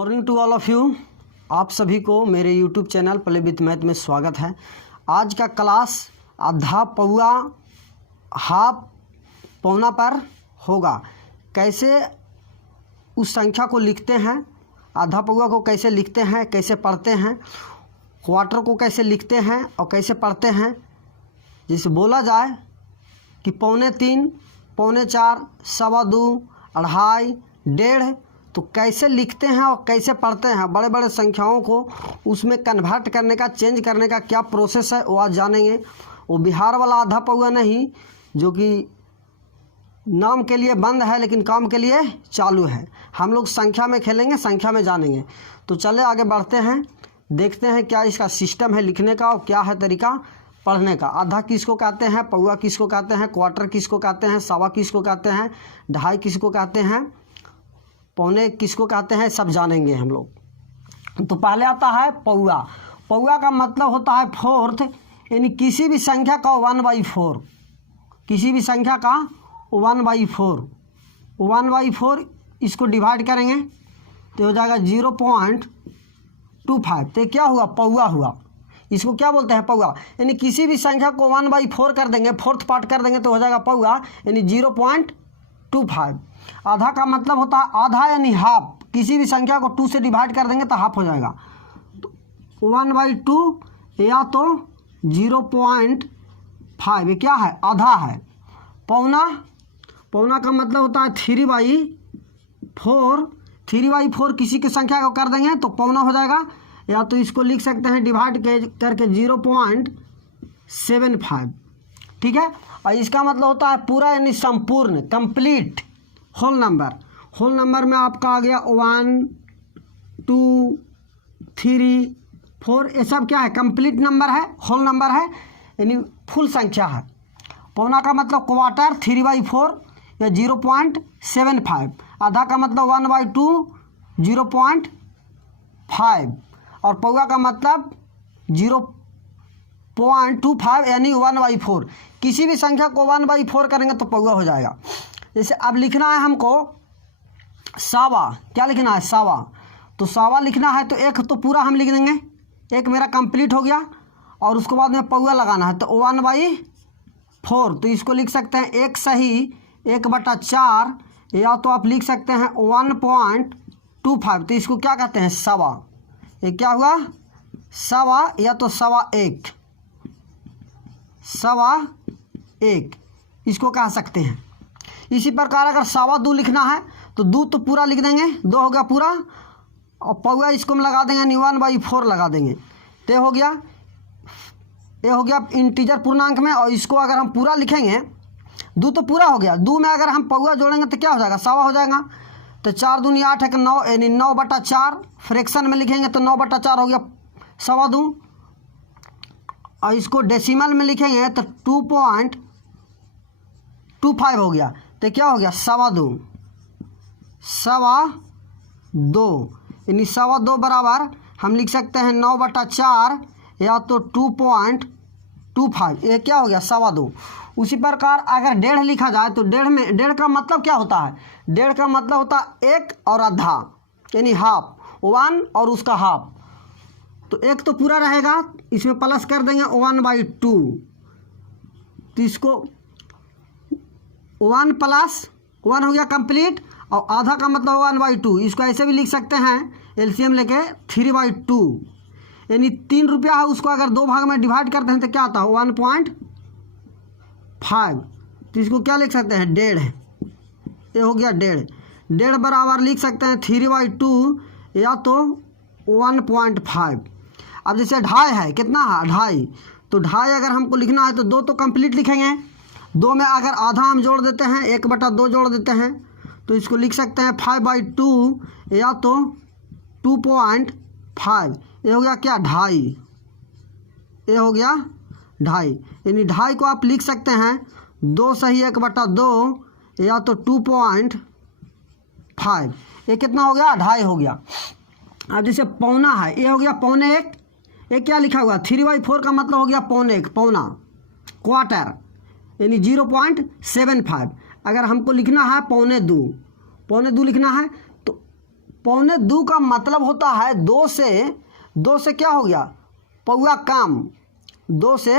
Morning to all of you. आप सभी को मेरे YouTube channel Play with Math में स्वागत है। आज का क्लास आधा पौआ हाफ पौना पर होगा। कैसे उस संख्या को लिखते हैं, आधा पौआ को कैसे लिखते हैं, कैसे पढ़ते हैं, क्वार्टर को कैसे लिखते हैं और कैसे पढ़ते हैं। जिसे बोला जाए कि पौने तीन, पौने चार, सवा दो, अढ़ाई, डेढ़, तो कैसे लिखते हैं और कैसे पढ़ते हैं। बड़े बड़े संख्याओं को उसमें कन्वर्ट करने का, चेंज करने का क्या प्रोसेस है वो आज जानेंगे। वो बिहार वाला आधा पौआ नहीं जो कि नाम के लिए बंद है लेकिन काम के लिए चालू है। हम लोग संख्या में खेलेंगे, संख्या में जानेंगे। तो चले आगे बढ़ते हैं, देखते हैं क्या इसका सिस्टम है लिखने का और क्या है तरीका पढ़ने का। आधा किसको कहते हैं, पौआ किसको कहते हैं, क्वार्टर किसको कहते हैं, सवा किसको कहते हैं, ढाई किसको कहते हैं, पौने किसको कहते हैं, सब जानेंगे हम लोग। तो पहले आता है पौआ। पौआ का मतलब होता है फोर्थ, यानी किसी भी संख्या का 1/4, किसी भी संख्या का 1/4। 1/4 इसको डिवाइड करेंगे तो हो जाएगा 0.25। तो क्या हुआ, पौआ हुआ। इसको क्या बोलते हैं, पौआ। यानी किसी भी संख्या को 1/4 कर देंगे, फोर्थ पार्ट कर देंगे तो हो जाएगा पौआ, यानी 0.25। आधा का मतलब होता है आधा यानी हाफ। किसी भी संख्या को 2 से डिवाइड कर देंगे तो हाफ हो जाएगा। तो 1/2 या तो 0.5, ये क्या है, आधा है। पौना, पौना का मतलब होता है 3/4। 3/4 किसी की संख्या को कर देंगे तो पौना हो जाएगा। या तो इसको लिख सकते हैं डिवाइड करके 0.75, ठीक है। और इसका मतलब होता है पूरा यानी संपूर्ण, complete, whole number. Whole number में आपका आ गया 1, 2, 3, 4, ये सब क्या है, कंप्लीट नंबर है, होल नंबर है, यानी फुल संख्या है। पौना का मतलब क्वार्टर 3/4 या 0.75। आधा का मतलब 1/2 0.5 और पौआ का मतलब 0.25 यानी 1/4। किसी भी संख्या को 1/4 करेंगे तो पौआ हो जाएगा। जैसे अब लिखना है हमको सावा, क्या लिखना है, सावा। तो सावा लिखना है तो एक तो पूरा हम लिख देंगे, एक मेरा कंप्लीट हो गया और उसके बाद में पौआ लगाना है तो 1/4। तो इसको लिख सकते हैं एक सही 1/4 या तो आप लिख सकते हैं 1.25। तो इसको क्या कहते हैं, सवा। ये क्या हुआ, सवा या तो सवा एक, सवा एक इसको कह सकते हैं। इसी प्रकार अगर सवा दो लिखना है तो दो तो पूरा लिख देंगे, 2 हो गया पूरा, और पौआ इसको हम लगा देंगे, 1/4 लगा देंगे तो हो गया, ये हो गया इंटीजर पूर्णांक में। और इसको अगर हम पूरा लिखेंगे, 2 तो पूरा हो गया, 2 में अगर हम पौआ जोड़ेंगे तो क्या हो जाएगा, सवा हो जाएगा। तो 4 दूनी 8 है, 9 यानी 9/4। फ्रैक्शन में लिखेंगे तो 9/4 हो गया सवा दो। और इसको डेसिमल में लिखेंगे तो 2.25 हो गया। तो क्या हो गया, सवा दो, सवा दो, यानी सवा दो बराबर हम लिख सकते हैं 9/4 या तो 2.25। ये क्या हो गया, सवा दो। उसी प्रकार अगर डेढ़ लिखा जाए तो डेढ़ में, डेढ़ का मतलब क्या होता है, डेढ़ का मतलब होता है एक और आधा यानी हाफ, 1 और उसका हाफ। तो एक तो पूरा रहेगा, इसमें प्लस कर देंगे 1/2। तो इसको 1 + 1 हो गया कंप्लीट, और आधा का मतलब 1/2। इसको ऐसे भी लिख सकते हैं एलसीएम लेके 3/2, यानी 3 रुपया है, उसको अगर 2 भाग में डिवाइड करते हैं तो क्या आता है 1.5। तो इसको क्या लिख सकते हैं, डेढ़। ये हो गया डेढ़। डेढ़ बराबर लिख सकते हैं 3/2 या तो 1.5। अब जैसे ढाई है, कितना है, ढाई। तो ढाई अगर हमको लिखना है तो 2 तो कंप्लीट लिखेंगे, 2 में अगर आधा हम जोड़ देते हैं, 1/2 जोड़ देते हैं तो इसको लिख सकते हैं 5/2 या तो 2.5। ये हो गया क्या, ढाई। ये हो गया ढाई, यानी ढाई को आप लिख सकते हैं 2 सही 1/2 या तो 2.5। ये कितना हो गया, ढाई हो गया। अब जैसे पौना है, ये हो गया पौने एक। ये क्या लिखा हुआ, 3/4 का मतलब हो गया पौने एक, पौना, क्वार्टर यानी 0.75। अगर हमको लिखना है पौने दो, पौने दो लिखना है तो पौने दो का मतलब होता है दो से क्या हो गया, पौवा कम, 2 से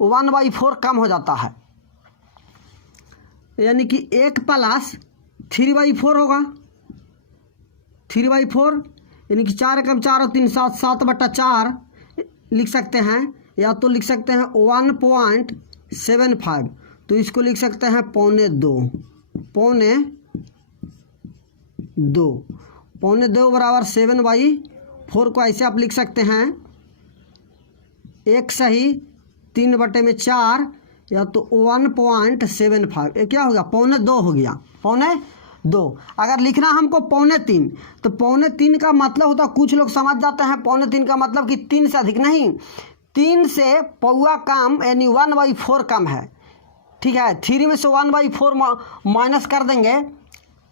1/4 कम हो जाता है, यानी कि 1 प्लस 3/4 होगा, 3/4 यानी कि 4 कम 4 और 3 7, 7/4 लिख सकते हैं, या तो लिख सकते हैं 1.75, तो इसको लिख सकते हैं पौने दो बराबर 7/4 को ऐसे आप लिख सकते हैं 1 सही 3/4 या तो 1.75, ये क्या हो गया, पौने 2 हो गया, पौने 2। अगर लिखना हमको पौने 3, तो पौने 3 का मतलब होता, कुछ लोग समझ जाते हैं पौने 3 का मतलब कि 3 से अधिक नहीं, 3 से पौवा कम यानी 1/4 कम है, ठीक है। 3 में से 1/4 माइनस कर देंगे,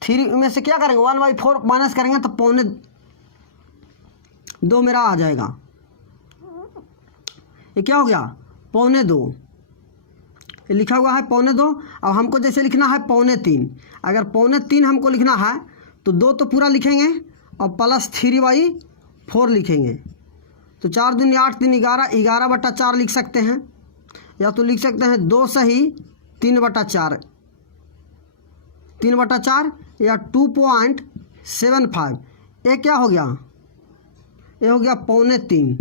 3 में से क्या करेंगे 1/4 माइनस करेंगे तो पौने 2 मेरा आ जाएगा, ये क्या हो गया, पौने 2, ये लिखा हुआ है पौने 2। अब हमको जैसे लिखना है पौने 3, अगर पौने 3 हमको लिखना है तो 2 तो पूरा लिखेंगे और प्लस 3/4 लिखेंगे, तो 4 दूनी 8 3 11, 11/4 लिख सकते हैं, या तो लिख सकते हैं 2 सही 3/4 या 2.75, ये क्या हो गया, ये हो गया पौने 3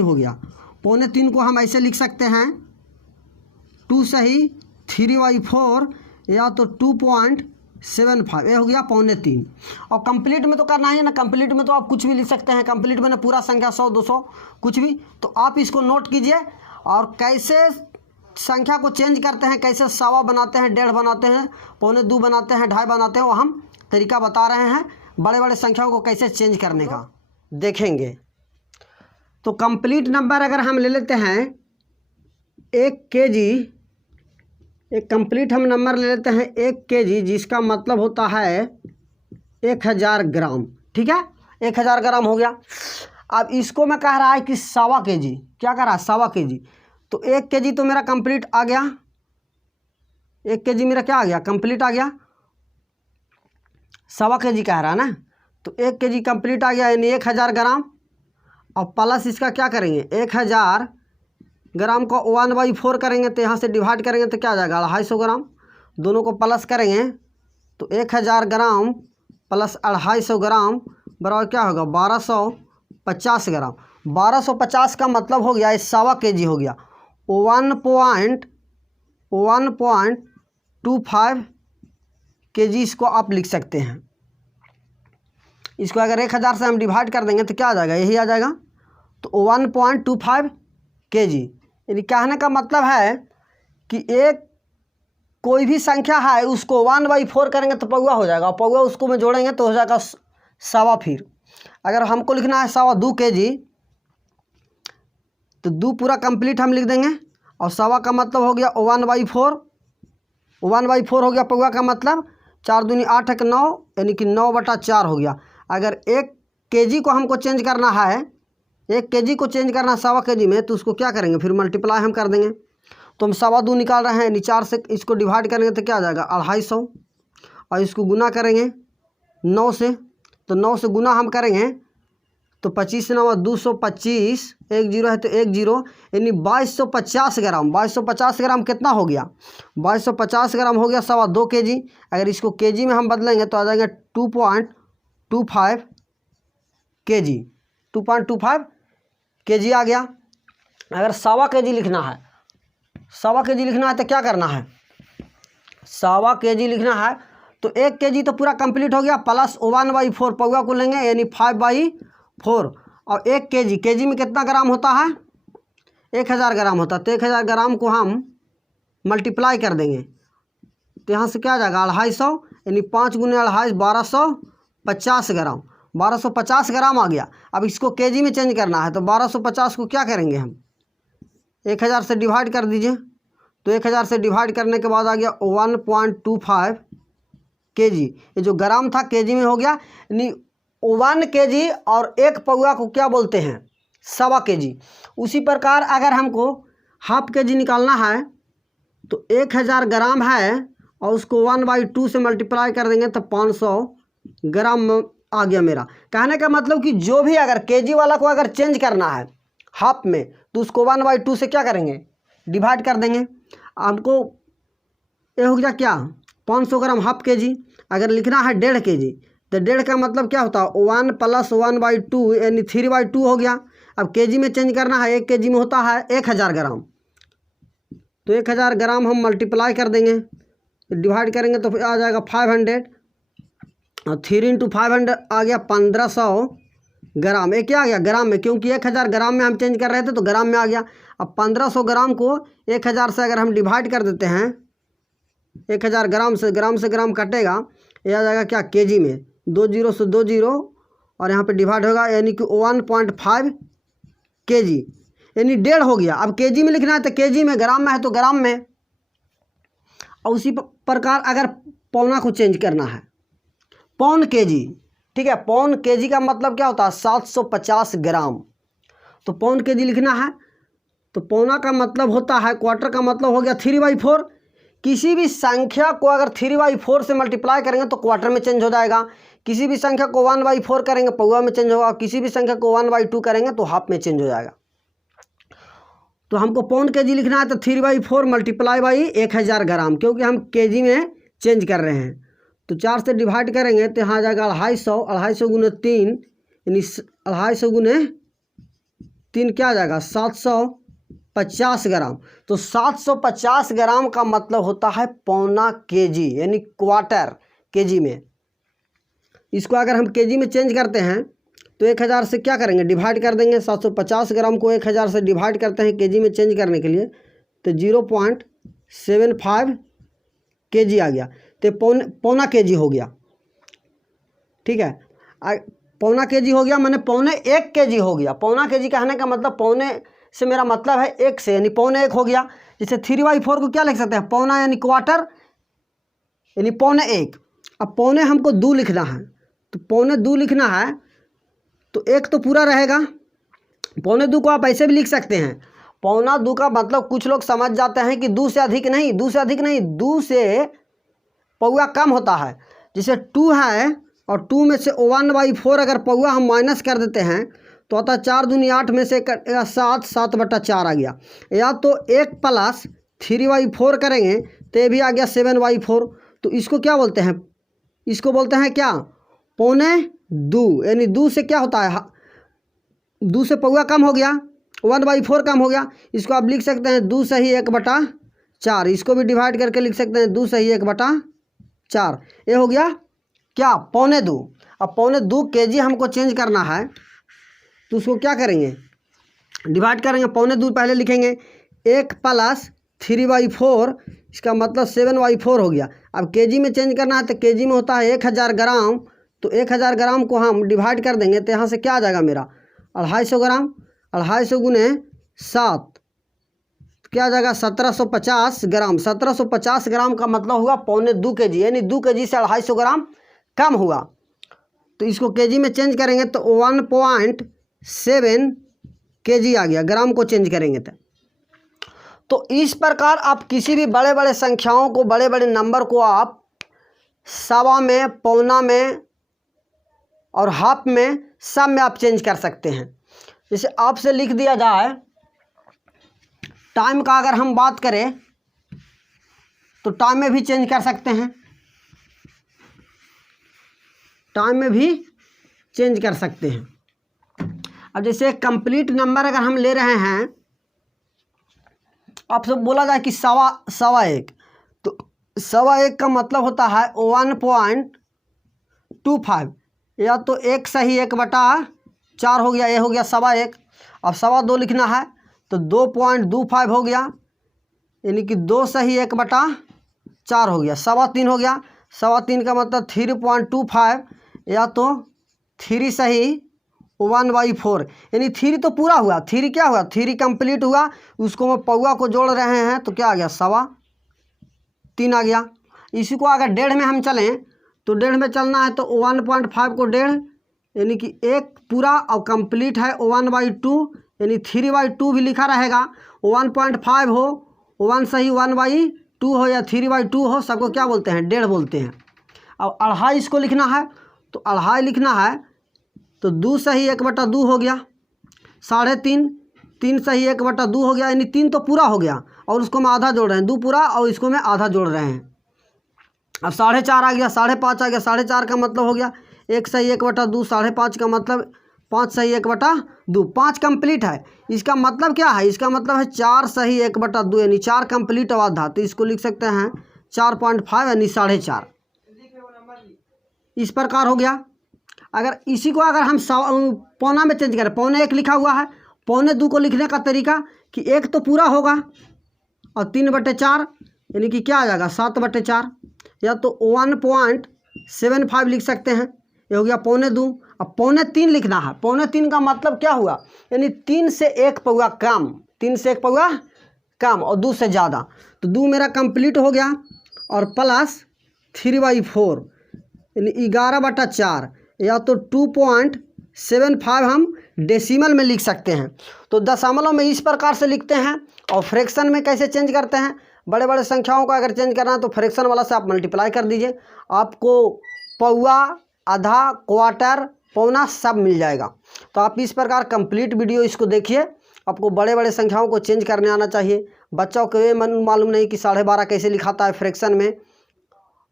हो गया। पौने 3 को हम ऐसे लिख सकते हैं 2 सही 3/4 या तो 2.75, ये हो गया पौने 3। और कंप्लीट में तो करना ही है ना, कंप्लीट में तो आप कुछ भी लिख सकते हैं, कंप्लीट में ना पूरा संख्या 100 200 कुछ भी, तो आप इसको नोट कीजिए। और कैसे संख्या को चेंज करते हैं, कैसे 1.25 बनाते हैं, 1.5 बनाते हैं, पौने 2 बनाते हैं, 2.5 बनाते हैं, वो हम तरीका बता रहे हैं बड़े बड़े संख्याओं को कैसे चेंज करने का देखेंगे। तो कंप्लीट नंबर अगर हम ले लेते हैं 1 kg, एक कंप्लीट हम नंबर ले लेते हैं 1 kg, जिसका मतलब होता है 1000 ग्राम, ठीक है, 1000 ग्राम हो गया। अब इसको मैं कह रहा है कि 1.25 kg, क्या कह रहा है 1.25 kg, तो 1 kg तो मेरा कंप्लीट आ गया, 1 kg मेरा क्या आ गया, कंप्लीट आ गया, 1.25 kg कह रहा है ना, तो 1 kg कंप्लीट आ गया यानी 1000 ग्राम। और प्लस इसका क्या करेंगे, 1000 ग्राम को 1/4 करेंगे तो यहाँ से डिवाइड करेंगे तो क्या आ जाएगा 250 ग्राम, दोनों को प्लस करेंगे तो 1000 ग्राम प्लस 250 ग्राम बराबर क्या होगा 1250 ग्राम। 1250 का मतलब हो गया 1.25 kg हो गया, 1.25 kg इसको आप लिख सकते हैं। इसको अगर 1000 से हम डिवाइड कर देंगे तो क्या आ जाएगा, यही आ जाएगा, तो 1.25 kg। यानी कहने का मतलब है कि एक कोई भी संख्या है उसको 1/4 करेंगे तो पौवा हो जाएगा, पौवा उसको में जोड़ेंगे तो हो जाएगा 1.25। फिर अगर हमको लिखना है 2.25 kg तो 2 पूरा कंप्लीट हम लिख देंगे, और 1.25 का मतलब हो गया 1/4 हो गया पौवा का मतलब, 4 दूनी 8 1 9 यानी कि 9/4 हो गया। अगर 1 kg को हमको चेंज करना है, 1 kg को चेंज करना है 1.25 kg में, तो उसको क्या करेंगे फिर मल्टीप्लाई हम कर देंगे, तो हम 2.25 निकाल रहे हैं यानी 4 से इसको डिवाइड करेंगे तो क्या आ जाएगा 250, और इसको गुना करेंगे 9 से, तो 9 से गुना हम करेंगे तो 25 9 225, 1 0 है तो 1 0 यानी 2250 ग्राम। 2250 ग्राम कितना हो गया, 2250 ग्राम हो गया 2.25 kg। अगर इसको kg में हम बदलेंगे तो आ जाएगा 2.25 kg, 2.25 kg आ गया। अगर 1.25 kg लिखना है, 1.25 kg लिखना है तो क्या करना है, 1.25 kg लिखना है तो 1 kg तो पूरा कंप्लीट हो गया, प्लस 1/4 पौवा को लेंगे यानी 5/4, और 1 kg में कितना ग्राम होता है 1000 ग्राम होता है, तो 1000 ग्राम को हम मल्टीप्लाई कर देंगे तो यहाँ से क्या आ जाएगा 250 यानी 5 × 2.5 1250 ग्राम, 1250 ग्राम आ गया। अब इसको kg में चेंज करना है तो 1250 को क्या करेंगे हम 1000 से डिवाइड कर दीजिए, तो 1000 से डिवाइड करने के बाद आ गया 1.25 kg। ये जो ग्राम था kg में हो गया, यानी 1 kg और 1 पौवा को क्या बोलते हैं 1.25 kg। उसी प्रकार अगर हमको ½ kg निकालना है तो 1000 ग्राम है और उसको 1/2 से मल्टीप्लाई कर देंगे तो 500 ग्राम आ गया मेरा। कहने का मतलब कि जो भी अगर केजी वाला को अगर चेंज करना है हाफ में तो उसको 1/2 से क्या करेंगे, डिवाइड कर देंगे। हमको ये हो गया क्या, 500 ग्राम हाफ केजी। अगर लिखना है 1.5 केजी तो 1.5 का मतलब क्या होता है 1 + 1/2 यानी 3/2 हो गया। अब केजी में चेंज करना है, 1 केजी में होता है 1000 ग्राम, तो 1000 ग्राम हम मल्टीप्लाई कर देंगे, डिवाइड करेंगे तो फिर आ जाएगा 500 और 3 × 500 आ गया 1500 ग्राम। ये क्या आ गया ग्राम में, क्योंकि 1000 ग्राम में हम चेंज कर रहे थे तो ग्राम में आ गया। अब 1500 ग्राम को 1000 से अगर हम डिवाइड कर देते हैं, 1000 ग्राम से ग्राम कटेगा, ये आ जाएगा क्या केजी में, 2 जीरो से 2 जीरो और यहाँ पे डिवाइड होगा, यानी कि 1.5 केजी, यानी 1.5 हो गया। अब केजी में लिखना है तो केजी में, ग्राम में है तो ग्राम में। और उसी प्रकार अगर पौना को चेंज करना है, पौन केजी, ठीक है, पौन केजी का मतलब क्या होता है 750 ग्राम, तो पौन केजी लिखना है। तो पौना का मतलब होता है, क्वार्टर का मतलब हो गया 3/4। किसी भी संख्या को अगर 3/4 से मल्टीप्लाई करेंगे तो क्वार्टर में चेंज हो जाएगा, किसी भी संख्या को 1/4 करेंगे पौवा में चेंज होगा, किसी भी संख्या को 1/2 करेंगे तो हाफ में चेंज हो जाएगा। तो हमको पौन केजी लिखना है तो 3/4 मल्टीप्लाई बाई 1000 ग्राम, क्योंकि हम केजी में चेंज कर रहे हैं। तो 4 से डिवाइड करेंगे तो यहाँ आ जाएगा 250, 250 × 3 यानी 250 × 3 क्या आ जाएगा 750 ग्राम। तो 750 ग्राम का मतलब होता है पौना केजी, यानी क्वार्टर केजी में। इसको अगर हम केजी में चेंज करते हैं तो 1000 से क्या करेंगे, डिवाइड कर देंगे। 750 ग्राम को 1000 से डिवाइड करते हैं केजी में चेंज करने के लिए तो 0.75 केजी आ गया, तो पौना केजी हो गया। ठीक है, पौना केजी हो गया, मैंने 1.25 केजी हो गया। पौना केजी कहने का मतलब पौने से मेरा मतलब है 1 से, यानी 1.25 हो गया। जैसे 3/4 को क्या लिख सकते हैं, पौना यानी क्वार्टर, यानी 1.25। अब पौने हमको 2 लिखना है, तो 2.25 लिखना है तो 1 तो पूरा रहेगा। 2.25 को आप ऐसे भी लिख सकते हैं, 2.25 का मतलब कुछ लोग समझ जाते हैं कि 2 से अधिक नहीं, 2 से अधिक नहीं, 2 से पौवा कम होता है। जैसे 2 है और 2 में से 1/4 अगर पौवा हम माइनस कर देते हैं तो आता 4 दूनी 8 में से 7, 7/4 आ गया। या तो 1 + 3/4 करेंगे तो ये भी आ गया 7/4। तो इसको क्या बोलते हैं, इसको बोलते हैं क्या 2.25, यानी 2 से क्या होता है 2 से पौवा कम हो गया, 1/4 कम हो गया। इसको आप लिख सकते हैं 2 सही 1/4, इसको भी डिवाइड करके लिख सकते हैं 2 सही 1/4। ये हो गया क्या 2.25। अब 2.25 केजी हमको चेंज करना है तो उसको क्या करेंगे, डिवाइड करेंगे। 2.25 पहले लिखेंगे, 1 + 3/4, इसका मतलब 7/4 हो गया। अब केजी में चेंज करना है तो केजी में होता है 1000 ग्राम, तो 1000 ग्राम को हम डिवाइड कर देंगे तो यहाँ से क्या आ जाएगा मेरा 250 ग्राम। 250 × 7 क्या आ जाएगा 1750 ग्राम। 1750 ग्राम का मतलब हुआ 2.25 केजी, यानी 2 केजी से 250 ग्राम कम हुआ। तो इसको केजी में चेंज करेंगे तो 1.7 केजी आ गया, ग्राम को चेंज करेंगे तो इस प्रकार आप किसी भी बड़े बड़े संख्याओं को, बड़े बड़े नंबर को आप सवा में, पौना में और हाफ में, सब में आप चेंज कर सकते हैं। जैसे आपसे लिख दिया जाए, टाइम का अगर हम बात करें तो टाइम में भी चेंज कर सकते हैं, टाइम में भी चेंज कर सकते हैं। अब जैसे कंप्लीट नंबर अगर हम ले रहे हैं, आपसे बोला जाए कि सवा 1, तो 1.25 का मतलब होता है 1.25, या तो 1 सही 1/4 हो गया, ये हो गया 1.25। अब 2.25 लिखना है तो 2.25 हो गया, यानी कि 2 सही 1/4 हो गया, 3.25 हो गया। 3.25 का मतलब 3.25, या तो 3 सही 1/4, यानी 3 तो पूरा हुआ, 3 क्या हुआ 3 कंप्लीट हुआ, उसको मैं पौवा को जोड़ रहे हैं तो क्या आ गया 3.25 आ गया। इसी को अगर 1.5 में हम चलें तो 1.5 में चलना है तो 1.5 को 1.5, यानी कि 1 पूरा और कंप्लीट है 1/2, यानी 3/2 भी लिखा रहेगा। 1.5 हो 1 सही 1/2, 2 हो या 3/2 हो, सबको क्या बोलते हैं? 1.5 बोलते हैं। अब अढ़ाई इसको लिखना है तो अढ़ाई लिखना है तो 2 सही 1/2 हो गया, 3.5, 3 सही 1/2 हो गया, यानी 3 तो पूरा हो गया और उसको मैं आधा जोड़ रहे हैं, 2 पूरा और इसको मैं आधा जोड़ रहे हैं। अब 4.5 आ गया, 5.5 आ गया, 4.5 का मतलब हो गया 1 सही 1/2, 5.5 का मतलब 5 सही 1/2, 5 कंप्लीट है। इसका मतलब क्या है? इसका मतलब है 4 सही 1/2, यानी 4 कंप्लीट और आधा, तो इसको लिख सकते हैं 4.5 यानी 4.5। इस प्रकार हो गया। अगर इसी को अगर हम पौना में चेंज करें, 1.25 लिखा हुआ है, 2.25 को लिखने का तरीका कि 1 तो पूरा होगा और 3/4 यानी कि क्या आ जाएगा 7/4, या तो 1.75 लिख सकते हैं, ये हो गया 2.25। अब 2.25 लिखना है, 2.25 का मतलब क्या हुआ? यानी 3 से 1 पौआ कम, 3 से 1 पौआ कम और 2 से ज़्यादा, तो 2 मेरा कंप्लीट हो गया और प्लस 3/4 यानी 11/4, या तो 2.75 हम डेसिमल में लिख सकते हैं। तो दशमलव में इस प्रकार से लिखते हैं। और फ्रैक्शन में कैसे चेंज करते हैं? बड़े बड़े संख्याओं का अगर चेंज करना है तो फ्रैक्शन वाला से आप मल्टीप्लाई कर दीजिए, आपको पौआ, आधा, क्वार्टर, पौना सब मिल जाएगा। तो आप इस प्रकार कंप्लीट वीडियो इसको देखिए, आपको बड़े बड़े संख्याओं को चेंज करने आना चाहिए। बच्चों को ये मालूम नहीं कि 12.5 कैसे लिखाता है फ्रैक्शन में,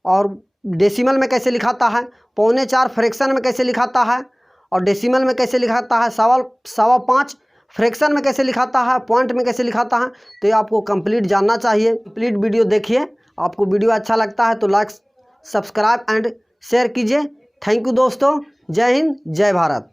और डेसिमल में कैसे लिखाता है, 4.25 फ्रैक्शन में कैसे लिखाता है, और डेसिमल में कैसे लिखाता है, 5.25 फ्रैक्शन में कैसे लिखाता है, पॉइंट में कैसे लिखाता है। तो ये आपको कंप्लीट जानना चाहिए। कंप्लीट वीडियो देखिए, आपको वीडियो अच्छा लगता है तो लाइक, सब्सक्राइब एंड शेयर कीजिए। थैंक यू दोस्तों, जय हिंद, जय भारत।